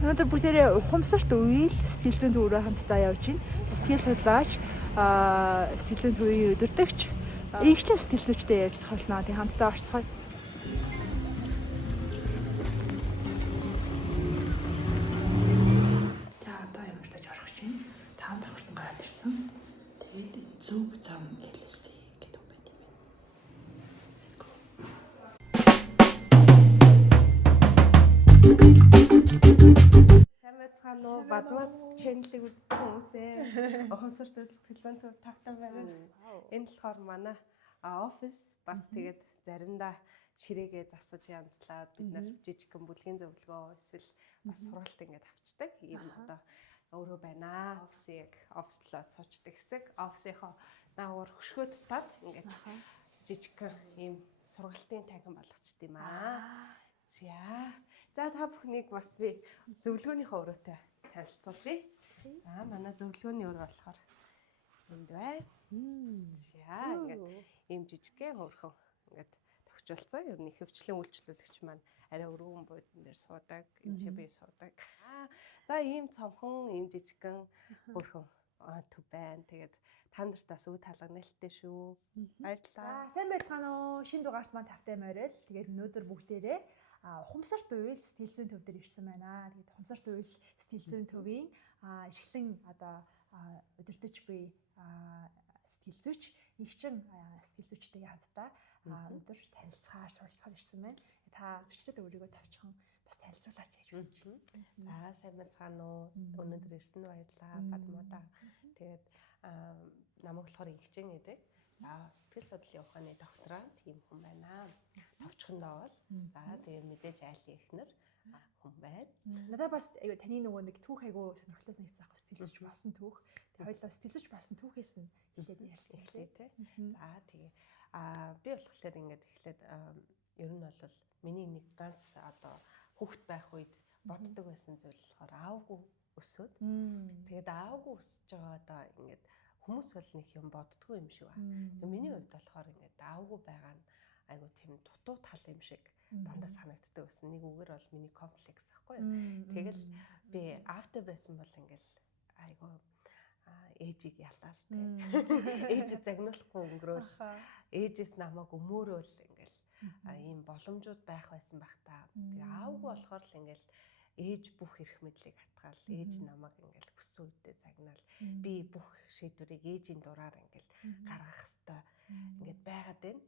өнөөдөр бүгдээрээ ухамсарт үйл сэтгэл зүйн төвөөрөө хамтдаа явж байна. Сэтгэл судлаач, сэтгэл зүйн төвийн удирдагч, эгчийн сэтгэл зүйчтэй ярилцах болно. Тэг хамтдаа орцгоё. За одоо ямар тааж орох гэж байна. 5 дахь хүртэн гараад ирсэн. Тэгээд зөв зам LLC гэдэг үг байт юм байна. Let's go. Сайн байцгаана уу? Бадмас чэнэлийг үздэг хүмүүсээ. Ухамсарт сэтгэл зүйн төв тавтай байна. Энэ болохоор манай офис бас тэгээд заримдаа ширээгээ засаж янзлаад бид нар жижигхэн бүлгийн зөвлөгөө эсвэл бас сургалт ингээд авчдаг. Ийм одоо өөрөө байна. Офисын яг офслоо суучдаг хэсэг. Офисынхоо наагур хөшгөө татаад ингээд жижигхэн ийм сургалтын танхим болгочд юм аа. За та бүхнийг бас би зөвлөгөөнийхөө өрөөтэй танилцуулъя. За манай зөвлөгөөний өрөө болохоор энд байна. За ингээд ийм жижигхэн хөрхөн ингээд төвчүүлсэн. Ер нь хөвчлэн үйлчлүүлэгч маань арай өргөн буудан дээр суудаг, энэ би суудаг. За ийм цомхон, ийм жижигхэн хөрхөн төв байна. Тэгээд та нарт бас үе талга нээлттэй шүү. Баярлалаа. За сайн байцгаана уу? Шинэ дугаарт маань тавтай морил. Тэгээд өнөөдөр бүгдээрээ ухамсарт үйл сэтгэл зүйн төв дээр ирсэн байна. Тэгээд ухамсарт үйл сэтгэл зүйн төвийн эрхлэн одоо удирдах буй сэтгэл зүйч, эгчин сэтгэл зүйчтэйгээ хамтдаа өнөөдөр танилцахаар, суралцахаар ирсэн байна. Та зочдод өөрийгөө тавьчихсан бас танилцуулаач гэж үзэж байна. За сайн байцгаана уу? Өнөөдөр ирсэн баярлалаа. Бадмуудаа. Тэгээд намайг болохоор эгчин гэдэг. Сэтгэл судлалын ухааны докторант ийм хүн байна. Товчхондоо бол. За тэгээ мэдээж айлын эхнэр хүн байна. Надад бас таны нөгөө нэг түүх айгуу сонирхолтой санагдсан аахгүй сэтгэл зүйч болсон түүх. Тэгээ хоёулаа сэтгэл зүйч болсон түүхээс нь хэлээд ярилцъя тий. За тэгээ би болохоор ингээд эхлээд ер нь бол миний нэг ганц одоо хүүхэд байх үед боддог байсан зүйл болохоор аавгүй өсөөд. Тэгээд аавгүй өсөж байгаа одоо ингээд хүмүүс бол нэг юм боддгоо юм шиг ба. Миний хувьд болохоор ингээд аавгүй байгаа нь айгу тийм дутуу тал юм шиг дандаа санагддаг байсан. Нэг үгээр бол миний комплекс ахгүй юу. Тэгэл би аавтай байсан бол ингээд айгу ээжийг ялаал тий. Ээж загнуулахгүй өнгөрөөл. Ээжээс намайг өмөөрөөл ингээд ийм боломжууд байх байсан бах та. Тэгээ аавгүй болохоор л ингээд ээж бүх эрх мэдлийг хатгаал, ээж намайг ингээл хүссэн үедээ загнаал, би бүх шийдвэрийг ээжийн дураар ингээл гаргах хэвээр ингээд байгаад байна.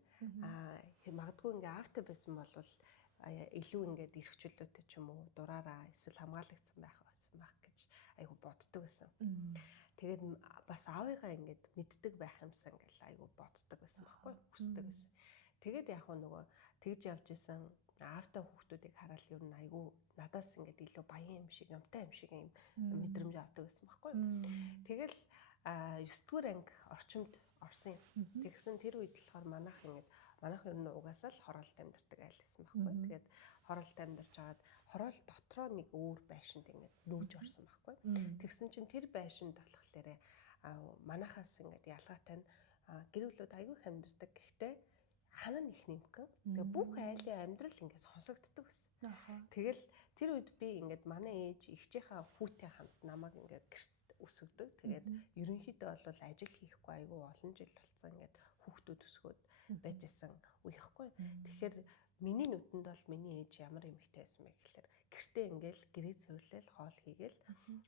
Магадгүй ингээ аавтай байсан бол илүү ингээд эрх чөлөөтэй ч юм уу дураараа эсвэл хамгаалагдсан байх гэж айгу боддог байсан. Тэгээд бас аавыгаа ингээд мэддэг байх юмсан ингээл айгу боддог байсан байхгүй хүсдэг байсан. Тэгээд яг нөгөө тэгж явж исэн аавтай хүүхдүүдийг хараад ер нь айгүй надаас ингээд илүү баян юм шиг, юмтай юм шиг юм мэдрэмж авдаг гэсэн байхгүй. Тэгэл 9 дугаар анги орчимд орсон юм. Тэгсэн тэр үед болохоор манайх ер нь угаасаа л хороолт амьдардаг айл гэсэн байхгүй. Тэгээд хороолт амьдарч агаад хороол дотроо нэг өөр байшинд ингээд нүүж орсон байхгүй. Тэгсэн чинь тэр байшинд болохоор манайхаас ингээд ялгаатай нь гэр бүлүүд айгүй их амьдардаг. Гэхдээ ханаа их нэмгэн. Тэгээ бүх айлын амьдрал ингээд сонсогддог байсан. Тэгэл тэр үед би ингээд манай ээж эгчийнхаа хүүтэй хамт намайг ингээд гэрт өсгдөг. Тэгээд ерөнхийдөө бол ажил хийхгүй айгүй олон жил болсон ингээд хүүхдүүд өсгөөд байж исэн үехгүй. Тэгэхээр миний нүдэнд бол миний ээж ямар эмэгтэй байсан бэ гэхээр гэртээ ингээд гэрээ цэвэрлэл хоол хийгээл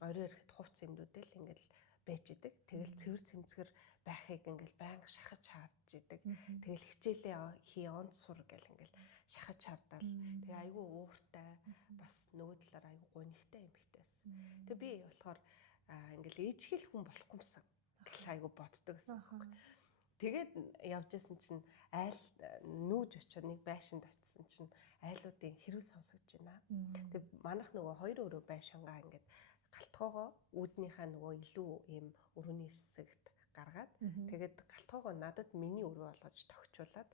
орой ирэхэд хувц эндүүдэл ингээд байж идэг. Тэгэл цэвэр цэмцгэр байхыг ингээл байнга шахаж харж идэг. Тэгэл хичээлээ хий онц сур гэл ингээл шахаж хардаал. Тэгээ айгүй ууртай бас нөгөө талаар айгүй гонигтай юм битээс. Тэгээ би болохоор ингээл ээжгэл хүн болохгүймсэн гэл айгүй боддог гэсэн юм. Тэгээд явж исэн чинь айл нүүж очиод нэг байшинд очисон чинь айлуудын хэрүүл сонсогдож байна. Тэгээ манайх нөгөө хоёр өрөө байшингаа ингээд галтгоогоо үүднийхээ нөгөө илүү ийм өрөөний хэсэгт гаргаад тэгээд галтгоогоо надад миний өрөө болгож тогтчуулаад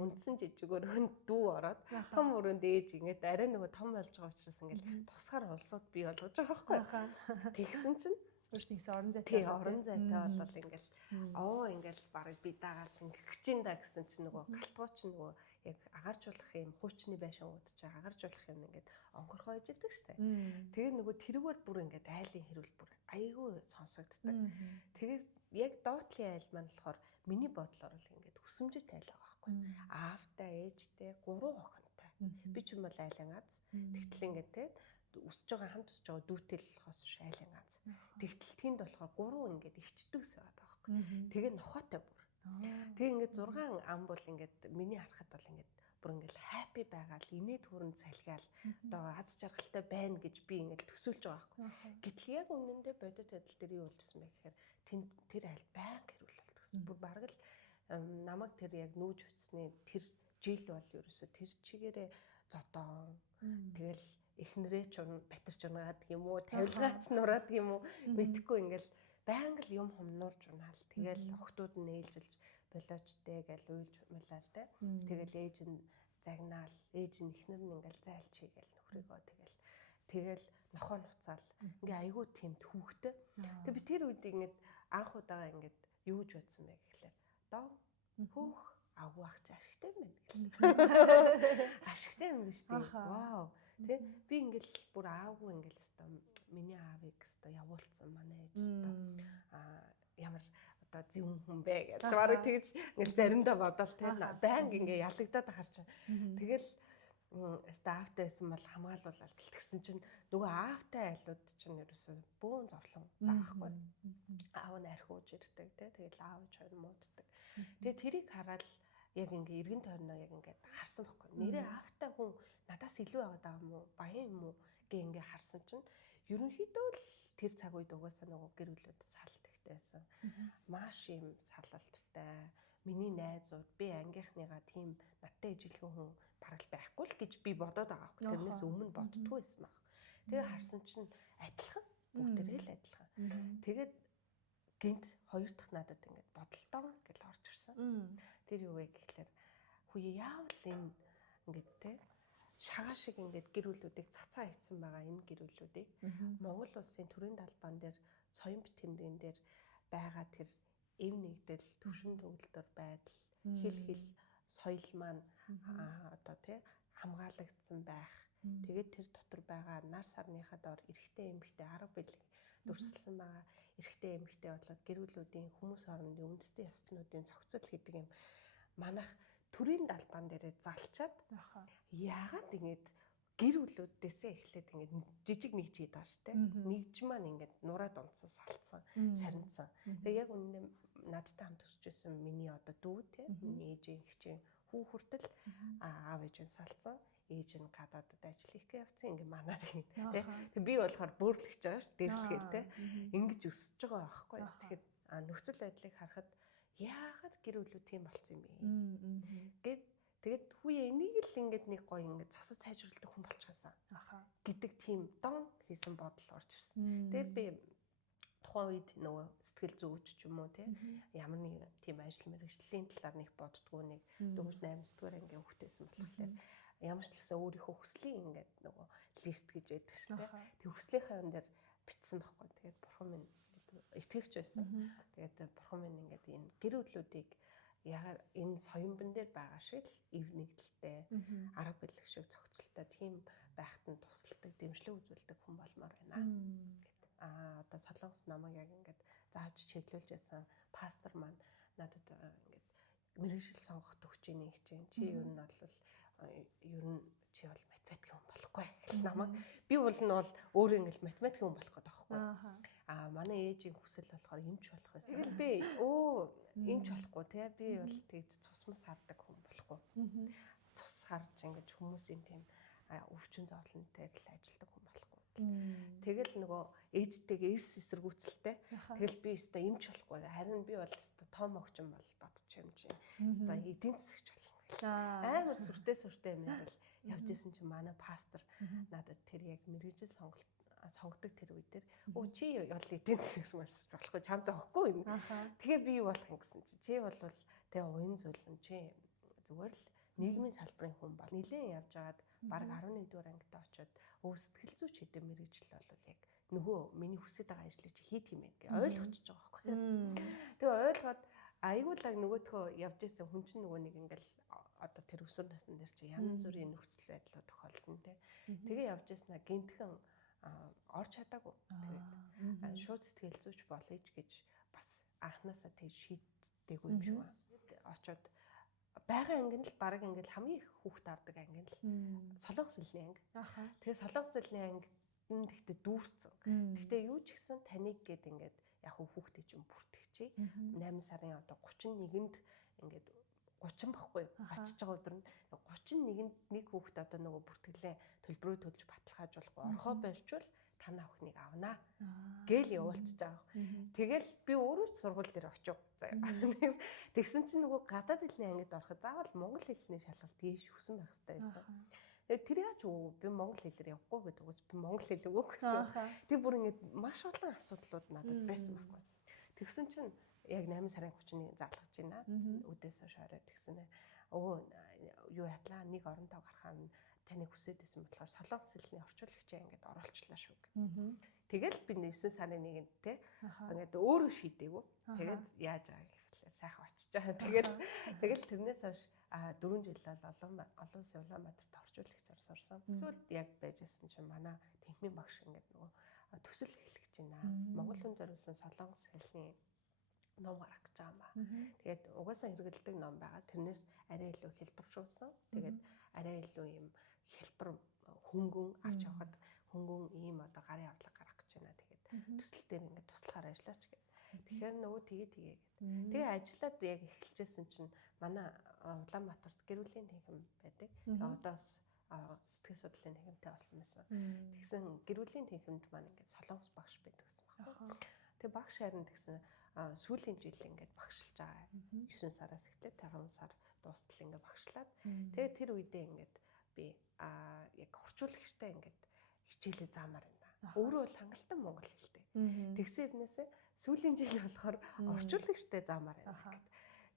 үндсэн жижиг өрөөнд дүү ороод том өрөөнд ээж ингээд арай нөгөө том болж байгаа учраас ингээд тусгаар олсууд бий болгож байгаа байхгүй. Тэгсэн чинь өөрснийгээс орон зайтай. Тий, орон зайтай бол ингээл ингээл барыг би дагаал ингэх гэж юм да гэсэн чинь нөгөө галтгоо чинь нөгөө яг агааржуулах юм хуучны байшингууд ч агааржуулах юм ингээд онгорхоо иж идэг штэ. Тэгээд нөгөө тэрүүгээр бүр ингээд айлын хэрүүл бүр айгүй сонсогддог. Тэгээд яг доотлын айл маань болохоор миний бодлоор л ингээд хүсэмжит айл байгаа байхгүй. Аавтай, ээжтэй, 3 охинтой. Би ч юм бол айлын аз. Тэгтэл ингээд те өсөж байгаа хамт өсөж байгаа дүүтэй л болохоос биш айлын аз. Тэгтэл тэнд болохоор 3 ингээд ичдэгс байгаа байхгүй. Тэгээ нохоотой бүр. Тэгээ ингээд 6 ам бол ингээд миний харахад бол ингээд бүр ингээд happy байгаал инээд хүрэн салхиал одоо аз жаргалтай байна гэж би ингээд төсөөлж байгаа байхгүй. Гэтэл яг үнэндээ бодит байдал дээр юу болчихсон бэ гэхээр тэр айлд байнга хэрүүл болчихсон. Бүр бараг л намайг тэр яг нүүж очсны тэр жил бол ерөөсө тэр чигээрээ зодоо тэгэл эхнэрээ ч батарч унаад юм уу тавилгаач нураад юм уу мэдхгүй ингээл байнга л юм хумнуурж унаал тэгэл охтууд нь ээлжилж болоочтэй гэж уйлж мулаал те тэгэл ээж нь загнаал ээж нь эхнэр нь ингээл зайлчий гэл нөхрийгөө тэгэл нохоо нуцаал ингээ айгүй тийм түүхтэй тэг би тэр үед ингээд анх удаага ингээд юу гэж бодсон бэ гэхлээр доо хөөх авах ч ашигтай юм байна. Ашигтай юм биш үү? Вау. Тэ би ингээл бүр аавгүй ингээл өстой миний аавыг өстой явуулсан манай ээж өстой ямар одоо зөв хүн бэ гэж барыг тэгж ингээл заримдаа бодоол тэ байнг ингээ ялагдаад ахаар чинь тэгэл өстой аавтай байсан бол хамгаалуулаад гэлтгсэн чинь нөгөө аавтай айлууд чинь ерөөсөө бөөн зовлон байхгүй. Аав нь архиуж ирдэг тэ тэгэл аав ч хоёр мууддаг. Тэгээ тэрийг хараад яг ингээ эргэн тойрноо яг ингээд харсан байхгүй. Нэрээ аавтай хүн надаас илүү байгаа юм уу? Баян юм уу? Гэ ингээ харсан чинь ерөнхийдөө л тэр цаг үед угаасаа нөгөө гэр бүлүүд салдагтай байсан. Маш юм салалттай. Миний найзууд би ангийнхныгаа тийм надтай ижилхэн хүн бараг байхгүй л гэж би бодоод байгаа байхгүй. Тэрнээс өмнө боддгоо байсан баг. Тэгээ харсан чинь адилхан. Бүгдээрээ л адилхан. Тэгээд гинт хоёр дахь надад ингээд бодолтоо гэж орж ирсэн. Тэр юу вэ гэхлээр хүү яавал энэ ингээд те шагаа шиг ингээд гэр бүлүүдийг цацаа хийсэн байгаа энэ гэр бүлүүдийг Монгол улсын төрийн талбайн дээр соён битэмдгэн дээр байгаа тэр эв нэгдэл төвшин төгөлдөр байдал хэл соёл маань одоо тий хамгаалагдсан байх. Тэгээд тэр дотор байгаа нар сарныхаа доор эрэгтэй эмэгтэй 10 бэлэг дүрсэлсэн байгаа эрэгтэй эмэгтэй болоод гэр бүлүүдийн хүмүүс хоорондын үндэсний ёс зүйнүүдийн зохицол гэдэг юм манайх төрийн далбаан дээрээ залчаад яагаад ингэж гэр бүлүүдээсээ эхлээд ингэж жижиг нэгжгээд байгаа шүү дээ. Нэгж маань ингэж нураад унтсан салцсан сарнцсан. Тэгээ яг үнэндээ надтай хамт өсөж байсан миний одоо дүү те миний ээжийн хичээн хүү хүртэл аав ээж нь салцсан. Ээж нь гадаадд ажил хийх гэж явцсан ингээ манад ингэ те. Тэг би болохоор бөөрлөгч байгаа ш дэрлэхээр те. Ингэж өсөж байгаа байхгүй. Тэгэхээр нөхцөл байдлыг харахад яагаад гэр бүлүүд тийм болцсон юм бэ? Тэгээд хүүе энийг л ингээд нэг гоё ингээд засаж сайжруулдаг хүн болчихсон. Гэдэг тийм дон хийсэн бодол орж ирсэн. Тэгээд би тухайн үед нөгөө сэтгэл зүйч ч юм уу те ямар нэг тийм ажил мэргэжлийн талаар нэг боддгоо нэг 4-8 дугаар ангийн хүүхдээсэн болохоор ямар ч гэсэн өөрийнхөө хүслийн ингээд нөгөө лист гэж байдаг шүү дээ. Тэг хүслийнхаа юм дээр бичсэн байхгүй. Тэгээд бурхан минь итгэгч байсан. Тэгээд бурхан минь ингээд энэ гэр бүлүүдийг ягаад энэ соёмбон дээр байгаа шиг л эв нэгдэлтэй арга бэлэг шиг зохицолтой тийм байхад нь тусалдаг, дэмжлэг үзүүлдэг хүн болмоор байна. Одоо Солонгос намайг яг ингээд зааж чиглүүлж байсан пастор маань надад ингээд мэргэжил сонгох төгчийн хичээн чи ер нь бол ер нь чи бол математик хүн болохгүй гэх намайг би бол нь бол өөрөө ингээд математик хүн болох гэдэг байхгүй. Манай ээжийн хүсэл болохоор эмч болох байсан. Тэгэл би эмч болохгүй те би бол тэгж цусмас хардаг хүн болохгүй. Цус харж ингээд хүмүүсийн тийм өвчин зовлонтой л ажилдаг хүн болохгүй. Тэгэл нөгөө ээжтэйгээ эрс эсэргүүцэлтэй. Тэгэл би өстой эмч болохгүй. Харин би бол өстой том огчон бол бодчих юм чи. Өстой эдийн засагч болох. Амар сүртэй юм яг л явж исэн чинь манай пастор надад тэр яг мэргэжил сонгодог тэр үе дээр чи бол эдийн засагч болохгүй чам зоохгүй юм. Тэгээ би юу болох юм гэсэн чи бол тэгээ уян зүйлэн чи зүгээр л нийгмийн салбарын хүн бол нэлээд явж агаад бараг 11 дугаар ангид очиод сэтгэл зүйч хэдэм мэргэжил бол яг нөгөө миний хүсэж байгаа ажлыг чи хийх юм байна гэж ойлгочихж байгаа байхгүй. Тэгээ ойлгоод айгуулаг нөгөөдхөө явж исэн хүн чинь нөгөө нэг ингээл одоо тэр өсвөр насны дээр чи янз бүрийн нөхцөл байдлууд тохиолдно те. Тэгээ явж яснаа гинтхэн орж чадаагүй. Тэгээд шууд сэтгэл зүйч болъё гэж бас анханасаа тэг шийддэггүй юм шиг байна. Очоод байгаа анги нь л баг ингээл хамгийн их хүүхд авдаг анги нь л солонгос хэлний анги. Тэгээ солонгос хэлний ангид нь тэгтээ дүүрцэн. Тэгтээ юу ч гэсэн таныг гээд ингээд яг хүүхдээ чинь бүртгэжээ. 8 сарын одоо 31-нд ингээд 30 баггүй очиж байгаа өдөр нь 31-нд нэг хүүхдээ одоо нөгөө бүртгэлээ төлбөрөө төлж баталгаажуулахгүй орхоо болчвол танаа охиныг авнаа гээл явуулчихж байгаа. Тэгэл би өөрөө сургууль дээр очив. Тэгсэн чинь нөгөө гадаад хэлний ангид ороход заавал монгол хэлний шалгалт дээш өгсөн байх хэрэгтэй байсан. Тэр яаж үү би монгол хэлээр явахгүй гэдэг үгс би монгол хэл өгөх гэсэн. Тэр бүр ингэж маш олон асуудлууд надад байсан байхгүй. Тэгсэн чинь яг 8 сарын 31-нд заалгаж байна. Өдөөс хойш орой тэгсэн. Юу ятлаа нэг оронтой гарахаа таныг хүсэж байсан болохоор солонгос хэлний орчуулагчаа ингэж оруулчлаа шүү. Тэгэл би 9 сарын 1-нд те ингэж өөрөө шийдээгүй. Тэгээд яаж байгаа гэхэлээ сайхан очиж байгаа. Тэгэл тэрнээс хойш 4 жил бол олон улсын Улаанбаатарт орчуулагчаар сурсан. Эсвэл яг байжсэн чинь манай тэнхмийн багш ингэж нөгөө төсөл эхлэж байна. Монгол хүн зориулсан солонгос хэлний ном гарах гэж байгаа юм ба. Тэгээд угаасаа хэрэгэлдэг ном байгаа. Тэрнээс арай илүү хэлбэршүүлсэн. Тэгээд арай илүү юм хэлбэр хөнгөн авч явахад хөнгөн ийм одоо гарын авдлага гарах гэж байна. Тэгээд төсөл дээр ингээд туслахаар ажиллаач гэх. Тэгэхээр нөгөө тэгээ. Тэгээ ажиллаад яг эхэлжсэн чинь манай Улаанбаатарт гэр бүлийн тэнхим байдаг. Одоо бас сэтгэл судлалын тэнхимтэй болсон байсан. Тэгсэн гэр бүлийн тэнхимд маань ингээд солонгос багш байдаг гэсэн байна. Тэгээ багш харин тэгсэн сүүлийн жил ингээд багшилж байгаа. 9 сараас эхлээд 5 сар дуустал ингээд багшлаад. Тэгээ тэр үедээ ингээд би яг орчуулагчтай ингээд хичээлээ заамаар байна. Өөрөө бол хангалттай монгол хэлтэй. Тэгсэн хэрнээсээ сүүлийн жил болохоор орчуулагчтай заамаар байна гэд.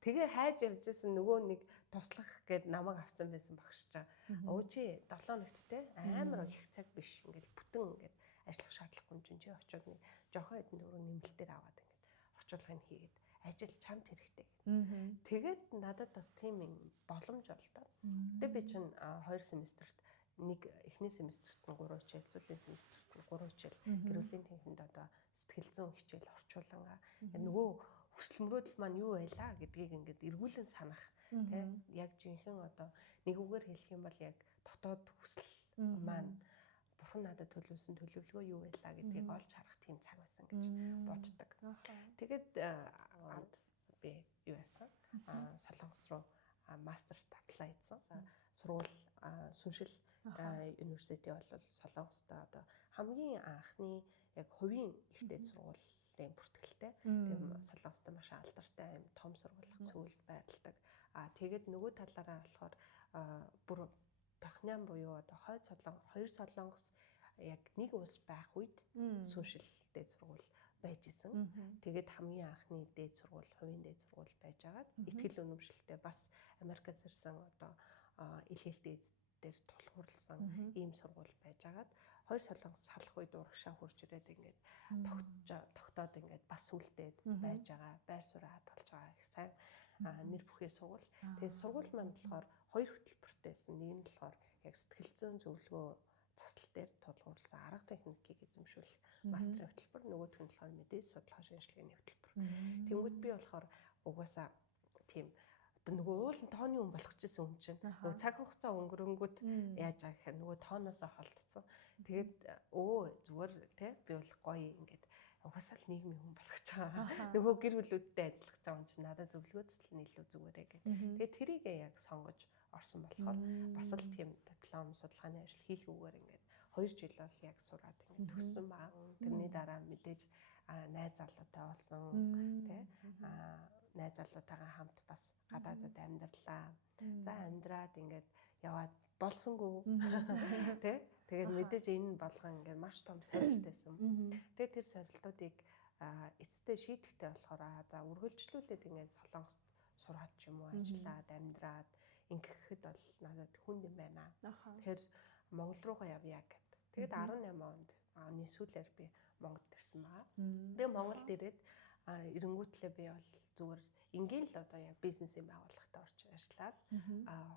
Тэгээ хайж явжсэн нөгөө нэг туслах гэд намайг авсан байсан багш чаа. Өөчи 7 хоногт те амар их цаг биш ингээд бүтэн ингээд ажиллах шаардлагагүй юм чи очиод нэг жоохон хэдэн төгрөг нэмэлтээр аваад ингээд орчуулгыг хийгээд ажил чамд хэрэгтэй. Тэгээд надад бас тийм боломж болдоо. Тэгээ би чинь 2 семестрт нэг эхний семестрт нь 3 хичээл, сүүлийн семестрт нь 3 хичээл гэр бүлийн тэнхимд одоо сэтгэл зүйн хичээл орчуулангаа нөгөө хүсэл мөрөөдөл маань юу байлаа гэдгийг ингээд эргүүлэн санах тийм яг жинхэнэ одоо нэг үгээр хэлэх юм бол яг дотоод хүсэл маань бурхан надад төлөвлөсөн төлөвлөгөө юу байлаа гэдгийг олж харах тийм цаг байсан гэж боддог. Тэгээд би юу яасан? Солонгос руу мастерт apply хийсэн. Сургууль сүншил университет бол Солонгост одоо хамгийн анхны яг хувийн ихтэй сургуулийн бүртгэлтэй. Тийм Солонгост маш алдартай юм том сургууль сүүлд байрладаг. Тэгээд нөгөө талаараа болохоор бүр Бахням буюу одоо хоёр солонгос яг нэг улс байх үед сүншил дээд сургууль байж исэн. Тэгээд хамгийн анхны дээд сургууль, хувийн дээд сургууль байж агаад ихтгэл үнэмшилтэй бас Америкаас ирсэн одоо ил хэлтэй дээр тулгуурласан ийм сургууль байж агаад хоёр солонгос салах үед урагшаа хурж ирээд ингээд тогтоод ингээд бас сүлдээд байж байгаа, байр сууриа хадгалж байгаа их сайн нэр бүхий сургууль. Тэгээд сургууль маань болохоор хоёр хөтөлбөртэйсэн. Нэг нь болохоор яг сэтгэл зүйн зөвлөгөө засал дээр тулгуурласан арга техникийг эзэмшүүлэх мастерын хөтөлбөр, нөгөөх нь болохоор мэдээж судалгаа шинжилгээний хөтөлбөр. Тэнгүүд би болохоор угаасаа тийм одоо нөгөө уулын тооны хүн болох гэсэн хүн чинь нөгөө цаг хугацаа өнгөрөнгөт яаж байгаа гэхээр нөгөө тооноосоо холдсон. Тэгээд зүгээр тий би бол гоё ингээд угаасаа л нийгмийн хүн болох ч байгаа. Нөгөө гэр бүлүүдтэй ажиллах байгаа юм чинь надад зөвлөгөө засал нь илүү зүгээрээ гэх. Тэгээд тэрийг яг сонгож орсон болохоор бас л тийм диплом судалгааны ажил хийлгүүгээр ингээд 2 жил бол яг сураад ингээд төгссөн баг. Тэрний дараа мэдээж найз залуутай болсон тий найз залуутайгаа хамт бас гадаадад амьдралаа. За амьдраад ингээд яваад болсонгүй тий. Тэгээд мэдээж энэ болгон ингээд маш том сорилт байсан. Тэгээд тэр сорилтуудыг эцэстээ шийдэхтэй болохоор за үргэлжлүүлээд ингээд Солонгост сураад ч юм уу ажиллаад амьдраад ингэхэд бол надад хүнд юм байна. Тэгэхээр Монгол руугаа явъя гэд. Тэгээд 18 оны сүүлээр би Монголд ирсэн байгаа. Тэгээ Монголд ирээд эренгүүтлээ би бол зүгээр ингээл л одоо яг бизнесийн байгууллагад орж ажиллаад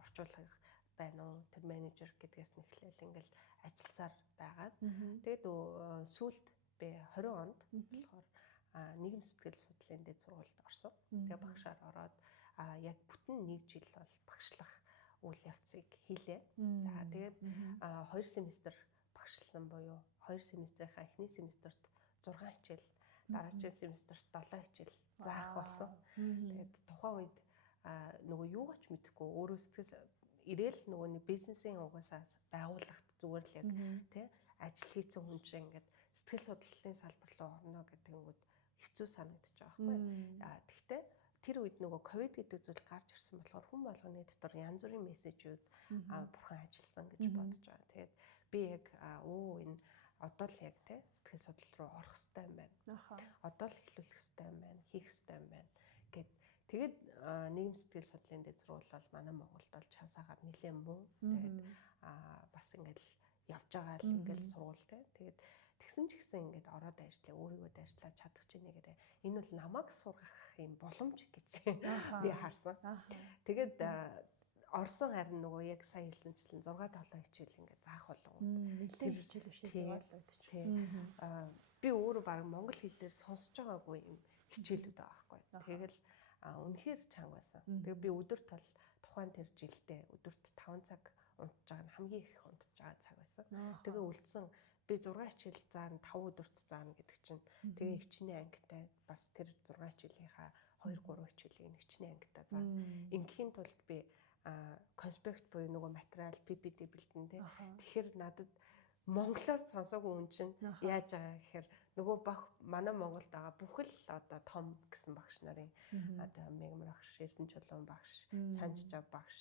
орчуулгах байна уу тэр менежер гэдгээс нэхлээл ингээл ажилласаар байгаад тэгээд сүүлд би 20 онд болохоор нийгэм сэтгэл судлалын дэд сургуульд орсон. Тэгээ багшаар ороод яг бүтэн 1 жил бол багшлах үйл явцыг хийлээ. За тэгээд 2 семестр багшлсан буюу 2 семестрийнхаа эхний семестрт 6 хичээл, дараагийн семестрт 7 хичээл заах болсон. Тэгээд тухайн үед нөгөө юугаач мэдэхгүй өөрөө сэтгэл ирээл нөгөө нэг бизнесийн угаасаа байгууллагт зүгээр л яг тий ажил хийсэн хүн чинь ингээд сэтгэл судлалын салбар руу орно гэдэг нь хэцүү санагдаж байгаа байхгүй. Гэхдээ тэр үед нөгөө ковид гэдэг зүйл гарч ирсэн болохоор хүн болгоны дотор янз бүрийн мессежүүд бурхан ажилласан гэж бодож байгаа. Тэгээд би яг энэ одоо л яг тий сэтгэл судлал руу орох хэрэгтэй юм байна. Одоо л эхлүүлэх хэрэгтэй юм байна, хийх хэрэгтэй юм байна гэд тэгээд нийгэм сэтгэл судлалын дэд сургууль бол манай Монголд бол чавсаагаар нэлээд муу. Тэгээд бас ингээл явж байгаа л ингээл сургууль тий. Тэгээд тэгсэн ч гэсэн ингээд ороод ажиллаа, өөрийгөө дайжлаад чадах чинь нэгээрээ энэ бол намайг сургах юм боломж гэж би харсан. Тэгээд орсон харин нөгөө яг сая хэлсэнчлэн 6-7 хичээл ингээд заах болов. Нэлээд хичээл биш тий. Би өөрөө баг монгол хэлээр сонсож байгаагүй юм хичээлүүд байгаа байхгүй. Тэгэл үнэхээр чанга байсан. Тэгээ би өдөрт бол тухайн тэр жилдээ өдөрт 5 цаг унтж байгаа нь хамгийн их унтж байгаа цаг байсан. Тэгээ үлдсэн би 6 хичээл заана 5 өдөрт заана гэдэг чинь тэгээ хичнээн ангитай бас тэр 6 хичээлийнхаа 2-3 хичээлийг нэг хичнээн ангитай заана. Ингээхийн тулд би конспект буюу нөгөө материал PPT бэлдэн тий. Тэгэхээр надад монголоор сонсоогүй хүн чинь яаж байгаа гэхээр нөгөө манай Монголд байгаа бүхэл одоо том гэсэн багш нарын одоо Мегмар багш, Эрдэнэ Чулуун багш, Санжжав багш,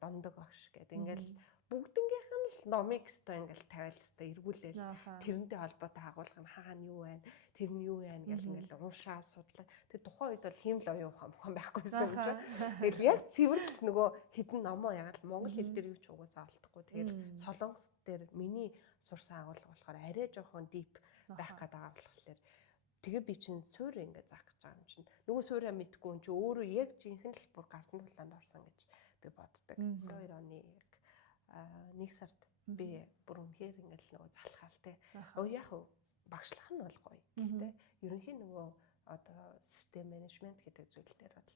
Дондог багш гэдэг ингээл бүгднгийнх нь л номыг өстой ингээл тавиал өстой эргүүлээл тэрнтэй холбоотой агуулга нь хаана юу байна, тэр нь юу байна гэл ингээл уншаа судлаа. Тэгээ тухайн үед бол хиймэл оюун ухаан байхгүйсэн гэж. Тэгэл яг цэвэрлэл нөгөө хідэн номоо ягаад монгол хэл дээр юу ч угаасаа олдохгүй. Тэгэл солонгос дээр миний сурсан агуулга болохоор арай жоохон deep байх гэдэг байгаа болохоор тэгээ би чинь суурь ингээд заах гэж байгаа юм чинь. Нөгөө суурьа мэдгүй юм чи өөрөө яг жинхэнэ л бүр гардны хулаанд орсон гэж би боддог. 2 оны яг 1 сард би бүр үнэхээр ингээд нөгөө залхаал те. Яг багшлах нь бол гоё. Гэхдээ ерөнхийн нөгөө одоо систем менежмент гэдэг зүйл дээр бол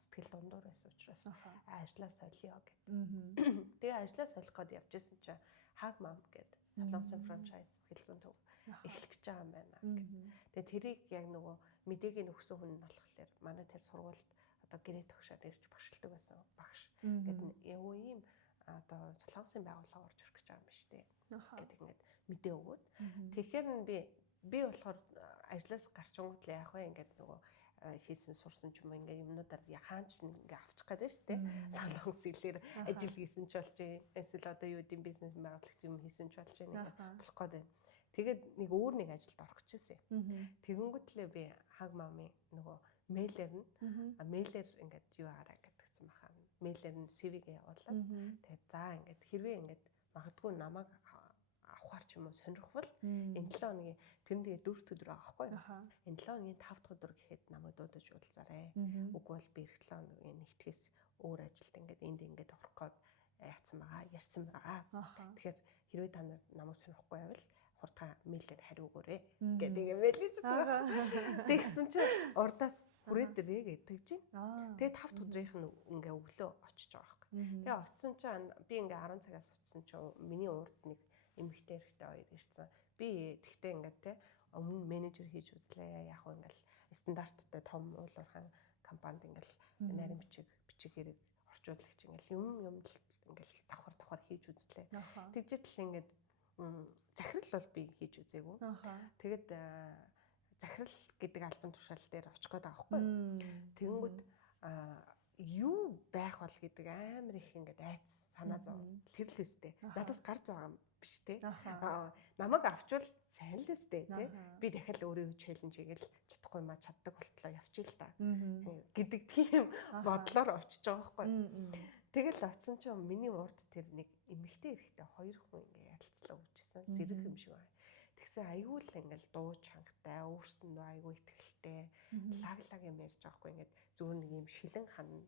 сэтгэл дундуур байсан учраас ажлаа солио гэдэг. Тэгээ ажлаа солих гээд явж исэн чинь Hag Mom гэдэг солонгосын франчайз сэтгэл зүйн төв эхлэх гэж байгаа юм байна гэх. Тэгээ тэрийг яг нөгөө мэдээгийн өгсөн хүн нь болохоор манай тэр сургуульд одоо гэрээ тогшоор ирж багшилдаг байсан багш. Гэт юу юм одоо солонгосын байгууллага орж ирэх гэж байгаа юм шүү дээ. Гэт ингээд мэдээ өгөөд. Тэгэхээр би болохоор ажлаас гарчингууд л яах вэ ингээд нөгөө хийсэн сурсан ч юм ингээ юмнуудаар хаач ингээ авчих гэдэг шүү дээ. Солонгос хэлээр ажил хийсэн ч болж эсвэл одоо юу гэдэм бизнес байгууллагт юм хийсэн ч болж ингээ болох гээд байна. Тэгээд нэг өөр нэг ажилд орох гэжсэн. Тэгэнгүүтлээ би Hag Mom-ийн нөгөө мэйлэр ингээд юу араа гэдгсэн баха. Мэйлэр нь CV-гээ явуулаад тэгээд за ингээд хэрвээ ингээд магадгүй намайг авахар ч юм уу сонирхвол энэ 7 хоногийн тэр нэгээ 4 өдөр байгаа байхгүй юу? Энэ 7 хоногийн 5 дахь өдөр гэхэд намайг дуудаж уулзаарай. Үгүй бол би 7 хоногийн нэгтгэс өөр ажилд ингээд энд ингээд орох гээд яатсан байгаа, ярьсан байгаа. Тэгэхээр хэрвээ та нар намайг сонирхгүй байвал хурдхан мэйлээр хариу өгөөрэй гэдэг юм байл гэж байна. Тэгсэн чинь урдаас хүрээд ирээ гэдэг чинь. Тэгээд 5 дахь өдрийнх нь ингээ өглөө очиж байгаа байхгүй. Тэгээ оцсон чинь би ингээ 10 цагаас очсон чинь миний урд нэг эмэгтэй эрэгтэй хоёр ирсэн. Би тэгтээ ингээд те өмнө менежер хийж үзлээ. Яг уу ингээл стандарттай том уулуурхан компанид ингээл нарийн бичгээр орчуулагч ингээл юм ингээл давхар хийж үзлээ. Тэгжэтэл ингээд захирал бол би хийж үзээгүй. Тэгэд захирал гэдэг албан тушаал дээр очих гээд байгаа байхгүй. Тэгэнгүүт юу байх бол гэдэг амар их ингээд айц санаа зов. Тэр л өстэй. Надаас гарч байгаа юм биш те. Намайг авчвал сайн л өстэй те. Би дахиад өөрийнхөө челленж хийгээл чадахгүй маа чаддаг болтлоо явчих л та. Гэдэг тийм бодлоор очиж байгаа байхгүй. Тэгэл оцсон ч миний урд тэр нэг эмэгтэй эрэхтэй хоёр хүн ингээ ярилцлаа өгчсэн. Зэрэг юм шиг байна. Тэгсэн аюул ингээл дуу чангатай, өөрсөндөө аюул ихтэй, лаг юм ярьж байгаа хгүй ингээд зүгээр нэг юм шилэн ханы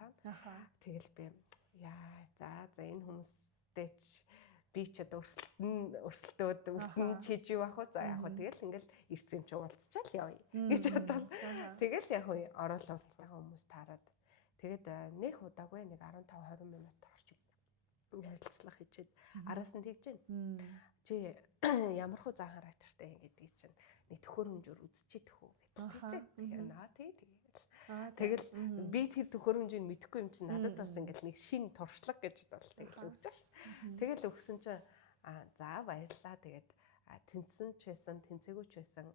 цаана. Тэгэл би за энэ хүмүүстэй би ч одоо өрсөлдөөд өртөн чиж юу ах вэ? За яг хөө тэгэл ингээл ирсэн юм чи уулзчаал явъя гэж бодвол. Тэгэл яг хөө орол уулзгаа хүмүүс таарад. Тэгээд нэг удаагүй нэг 15-20 минут орчим ярилцлага хийчихэд араас нь тэгж байна. Чи ямар хөө заан характертай гэдэг чинь нэг төхөөрөмжөөр үзчихийдэх үү гэдэг чинь. Тэгэхээр наа тэгээд тэгэл би тэр төхөөрөмжийг мэдэхгүй юм чинь надад бас ингээл нэг шин туршлага гэж бол тэгэл өгч байгаа шүү дээ. Тэгэл өгсөн чинь за баярлалаа. Тэгээд тэнцсэн ч байсан, тэнцээгүй ч байсан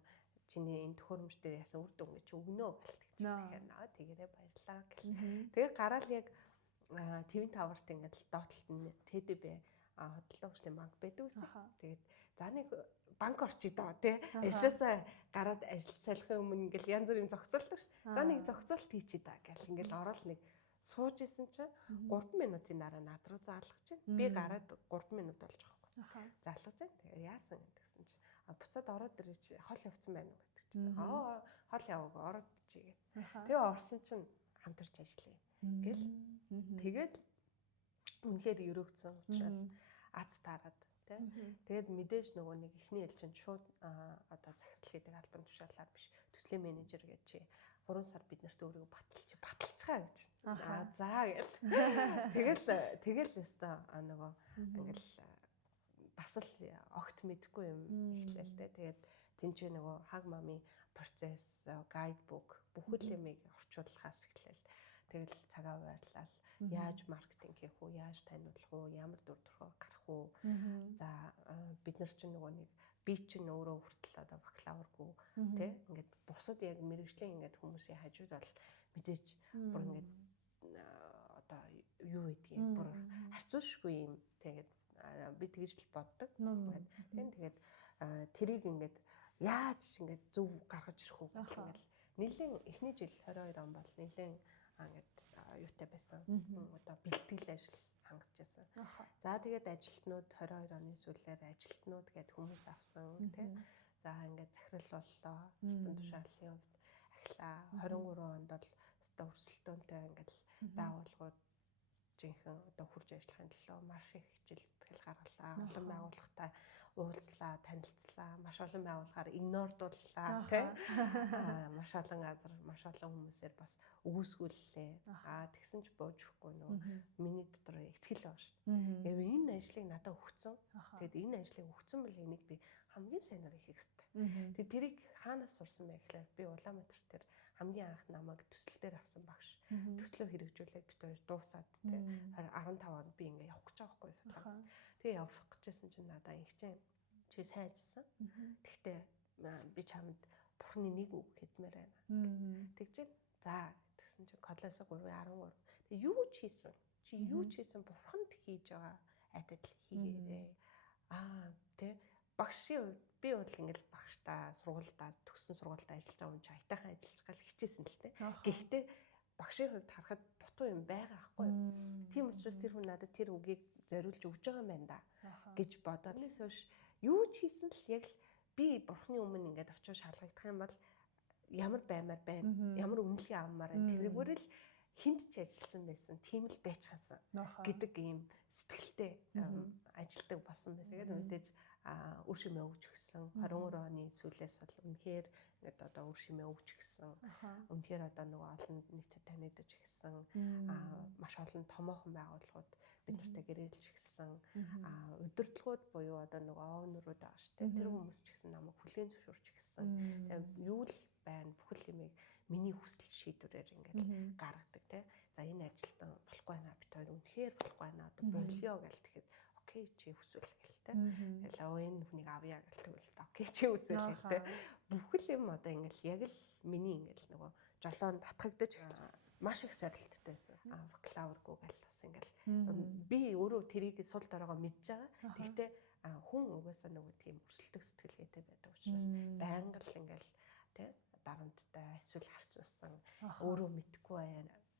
чиний энэ төхөөрөмж дээр яасан үр дүн гэж өгнө гэлтэж. Тэгэхээр наа тэгээрээ баярлалаа гэл. Тэгээд гараал яг TV Tower-т ингээл доотлолт нь ТДБ хөдөлгөөний хөгжлийн банк байдаг гэсэн. Тэгээд за нэг банк орчий доо тий. Ажлаасаа гараад ажил салхихын өмнө ингээл янз бүр юм зохицуулдаг ш. За нэг зохицуулт хийчихэд гэл ингээл ороод нэг сууж исэн чинь 3 минутын дараа над руу заалгаж чинь. Би гараад 3 минут болж байгаа юм. Заалгаж байна. Тэгээ яасан гэдгсэн чинь буцаад ороод ирж хол явцсан байна уу гэдэг чинь. Хол яваагүй ороод ичээ гэ. Тэгээ орсон чинь хамтарч ажиллая гэл. Тэгээд үнэхээр өрөөгцөн учраас аз таарад тий. Тэгээд мэдээж нөгөө нэг ихний ээлжинд шууд одоо захирал гэдэг албан тушаалаар биш төслийн менежер гэж чи 3 сар бид нарт өөрийгөө баталцгаа гэж. За гэл. Тэгэл өстой нөгөө ингээл бас л огт мэдгүй юм эхлэв тий. Тэгээд тэнцээ нөгөө хаг мами процесс, гайдбук бүх юмыг орчуулахаас эхлэв. Тэгэл цагаа байрлал яаж маркетинг хийх үү, яаж таниулах уу, ямар дүр төрхөөр гарах уу. За бид нар чинь нөгөө нэг би чинь өөрөө хүртэл одоо бакалавргүй тий ингээд бусад яг мэрэгжлийн ингээд хүмүүсийн хажууд бол мэдээч бүр ингээд одоо юу гэдгийг бүр харьцуулшгүй юм тэгээд би тэгж л боддог. Тэгээд тэрийг ингээд яаж ингээд зөв гаргаж ирэх үү гэх ингээд нэлийн эхний жил 22 он бол нэлийн ингээд юутай байсан. Одоо бэлтгэл ажил хангаж байсан. За тэгээд ажилтнууд 22 оны сүүлээр ажилтнууд гээд хүмүүс авсан тий. За ингээд захирал боллоо. Албан тушаалын хувьд ахлаа 23 онд бол өстой өрсөлдөөнтэй ингээд байгууллагууд жинхэнэ одоо хурж ажиллахын төлөө маш их хичээл тэгэл гаргалаа. Олон байгууллагатай уулзлаа, танилцлаа, маш олон байгууллагаар игнордууллаа тий. Маш олон газар, маш олон хүмүүсээр бас өгөөсгүүллээ. Тэгсэн ч бууж өгөхгүй нөгөө миний дотор ихтгэл байгаа шүү дээ. Яг энэ ажлыг надад өгсөн. Тэгэд энэ ажлыг өгсөн бол энийг би хамгийн сайнаар хийх хэрэгтэй. Тэгэд тэрийг хаанаас сурсан бэ гэхээр би Улаанбаатар дээр хамгийн анх намайг төсөл дээр авсан багш. Төслөө хэрэгжүүлээд бид хоёр дуусаад тий 15 онд би ингээ явах гэж байгаа байхгүй судалгаас. Тэгээ явах гэжсэн чинь надаа ихчэн чи сайн ажилласан. Тэгтээ би чамд бурхны нэг үг хэлмээр байна. Тэгж за тэгсэн чинь колоосо 3.13. Тэгээ юу ч хийсэн. Чи юу ч хийсэн бурханд хийж байгаа адил хийгээрэй. Тий багшийн хувьд би бол ингээл багштаа сургуультай төгссөн сургуультай ажиллаж байгаа юм чи айтайхан ажиллаж гал хичээсэн л тий. Гэхдээ багшийн хувьд харахад дутуу юм байгаа байхгүй юу? Тийм учраас тэр хүн надад тэр үгийг зориулж өгж байгаа юм байна да гэж бодоод лээс хойш юу ч хийсэн л яг л би бурхны өмнө ингээд очиж шалгагдах юм бол ямар баймаар байна, ямар үнэлгээ авмаар байна. Тэргээр л хинт ч ажилласан байсан, тийм л байцгаасан гэдэг ийм сэтгэлтэй ажилдаг болсон байсан. Тэгээд мэдээж үр шимээ өгч гисэн 23 оны сүүлээс бол үнэхээр ингээд одоо үр шимээ өгч гисэн. Үнэхээр одоо нөгөө олон нийтэд танигдаж гисэн. Маш олон томоохон байгууллагууд бид нартай гэрээлж гисэн. Удирдлагууд буюу одоо нөгөө оонрууд байгаа шүү дээ. Тэр хүмүүс ч гэсэн намайг хүлээн зөвшөөрч гисэн. Тэгээд юу л байна бүхэл юмыг миний хүсэл шийдвэрээр ингээд гаргадаг тий. За энэ ажилтан болохгүй байна бид хоёр үнэхээр болохгүй байна одоо болио гэл тэгэхэд окей чи хүсвэл гэл тий. Тэгэл энэ хүнийг авъя гэл тэгвэл окей чи хүсвэл гэл тий. Бүхэл юм одоо ингээд яг л миний ингээд нөгөө жолоонд татгагдаж маш их сорилттой байсан. Бакалавргүй гэл бас ингээд би өөрөө тэрийг сул дорогоо мэдж байгаа. Тэгтээ хүн угаасаа нөгөө тийм өрсөлдөх сэтгэлгээтэй байдаг учраас байнга л ингээд тий дарамттай эсвэл харцуулсан өөрөө мэдхгүй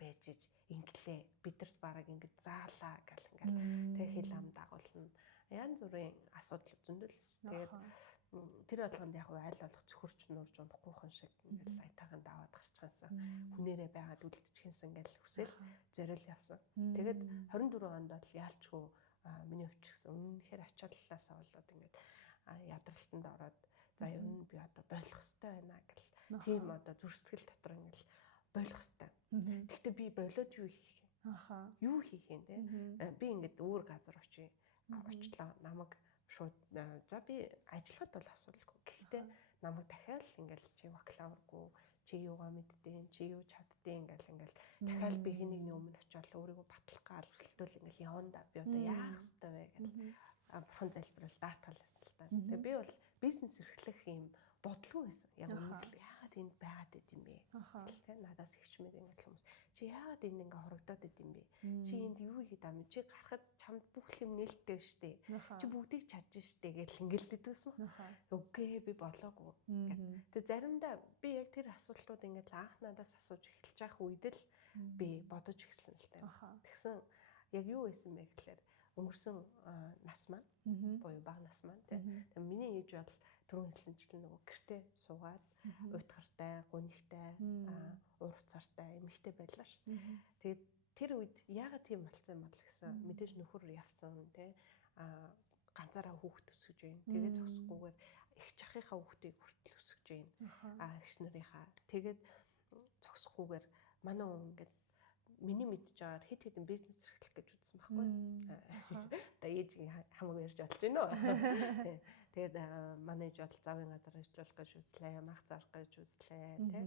байж иж инглээ бидэрт бараг ингэж заалаа гэл ингээл тэг хэл ам дагуулна янз бүрийн асуудал зөндөл байсан. Тэгээд тэр болгонд яг айл болох цөхөрч нуурж унахгүйхэн шиг ингээл айтаахан даваад гарчгаасан. Хүнээрээ байгаад үлдчихсэн ингээл хүсэл зориул явсан. Тэгээд 24 онд бол яалчгүй миний өвчгсөн. Үнэхээр ачааллаасаа болоод ингээд ядралтанд ороод за ер нь би одоо болох хэрэгтэй байна гэл. Тийм одоо зүрх сэтгэл дотор ингээл болох хэрэгтэй. Гэхдээ би болоод юу хийх юм? Юу хийх юм те? Би ингээд өөр газар очлоо. Намайг шууд за би ажиллахад бол асуудалгүй. Гэхдээ намайг дахиад ингээл чи бакалавргүй, чи юугаа мэддэг, чи юу чаддیں۔ Ингээл дахиад би хинийний өмнө очиод өөрийгөө батлах гал өсөлтөл ингээл явна да. Би одоо яах ёстой вэ гэл бурхан залбирал даатгалсан л та. Тэгээ би бол бизнес эрхлэх юм бодлого байсан. Яг үнэхээр яагаад энд байгаад идэм бэ? Тэ надаас ихчмээр ингээл хүмүүс чи яагаад энд ингээ хорогдоод идэм бэ? Чи энд юу хийгээд ам? Чи гарахад чамд бүх юм нээлттэй штэ. Чи бүгдийг чадж штэ гэл ингэлдэгсэн юм. Үгүй би болоогүй гэх. Тэгээ заримдаа би яг тэр асуултууд ингээл анх надаас асууж эхэлж байх үед л би бодож эхэлсэн л та. Тэгсэн яг юу байсан бэ гэхээр өнгөрсөн нас маань буюу бага нас маань тэгээ миний ээж бол түрүүн хэлсэнчлэн нөгөө гэртээ суугаад уйтгартай, гунигтай, уур хуцаартай эмэгтэй байлаа шүү. Тэгээд тэр үед яагаад тийм болцсон юм бол гэсэн мэдээж нөхөр явсан тий ганцаараа хүүхд өсгөж байна. Тэгээд зогсохгүйгээр их чахынхаа хүүхдийг хүртэл өсгөж байна. Эхс нарынхаа тэгээд зогсохгүйгээр манай хүн ингээд миний мэдж байгаагаар хэд хэдэн бизнес эрхлэх гэж үзсэн байхгүй. Одоо ээж хамаагүй ярьж болж байна уу? Тэгээд манай ээж бол завын газар ажиллах гэж үзлээ, мах зарах гэж үзлээ, тий.